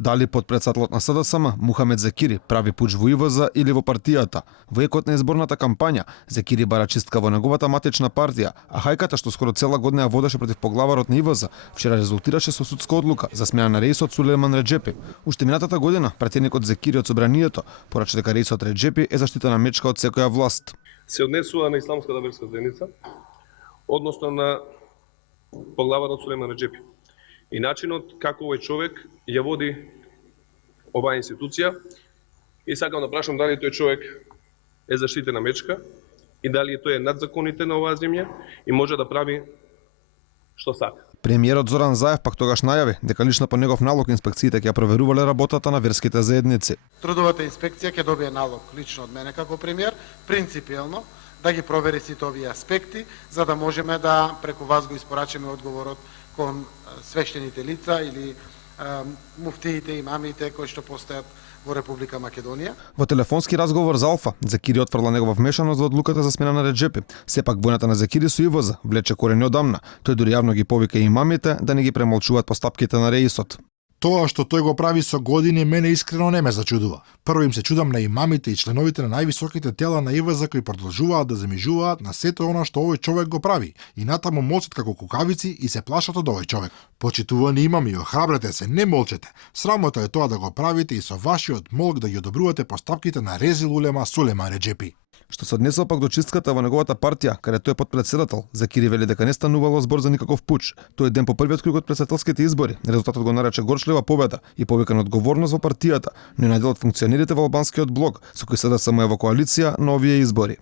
Дали подпредседателот на СДСМ Мухамед Зекири прави пуч во ИВЗ или во партијата. Во екот на изборната кампања Зекири бара чистка во неговата матична партија, а хајката што скоро цела година ја водеше против поглаварот на ИВЗ вчера резултираше со судска одлука за смена на реисот Сулејман Реџепи. Уште минатата година претеникот Зекири од собранието порача дека реисот Реџепи е заштитена мечка од секоја власт. Се однесува на исламската верска заедница, односно на поглаварот Сулејман Реџепи. И начинот како овој човек ја води оваа институција, и сакам да прашам дали тој човек е заштитена мечка и дали тој е над законите на оваа земја и може да прави што сака. Премиерот Зоран Заев пак тогаш најави дека лично по негов налог инспекциите ќе ја проверувале работата на верските заедници. Трудовата инспекција ќе добие налог лично од мене како премиер, принципиелно да ги провери сите овие аспекти, за да можеме да преку вас го испорачаме одговорот кон свештените лица или муфтиите, имамите кои што постојат во Република Македонија. Во телефонски разговор за Алфа, Зекири отфрла негова вмешаност во одлуката за смена на Реџепи. Сепак војната на Зекири со ИВЗ влече корени одамна. Тој дури јавно ги повика имамите да не ги премолчуваат постапките на реисот. Тоа што тој го прави со години мене искрено не ме зачудува. Прво им се чудам на имамите и членовите на највисоките тела на ИВЗ кои продолжуваат да замижуваат на сето она што овој човек го прави и натаму молчат како кукавици и се плашат од овој човек. Почитувани имами, охрабрете се, не молчете. Срамота е тоа да го правите и со вашиот молк да ги одобрувате постапките на резил улема Сулејман Реџепи. Што се однесува пак до чистката во неговата партија, каде тој е подпредседател, Зекири вели дека не станувало збор за никаков пуч. Тој ден по првиот круг од претседателските избори, резултатот го нарече горчлива победа и повика на одговорност во партијата, но и најдел од функционерите во албанскиот блок, со кој СДСМ е во коалиција на овие избори.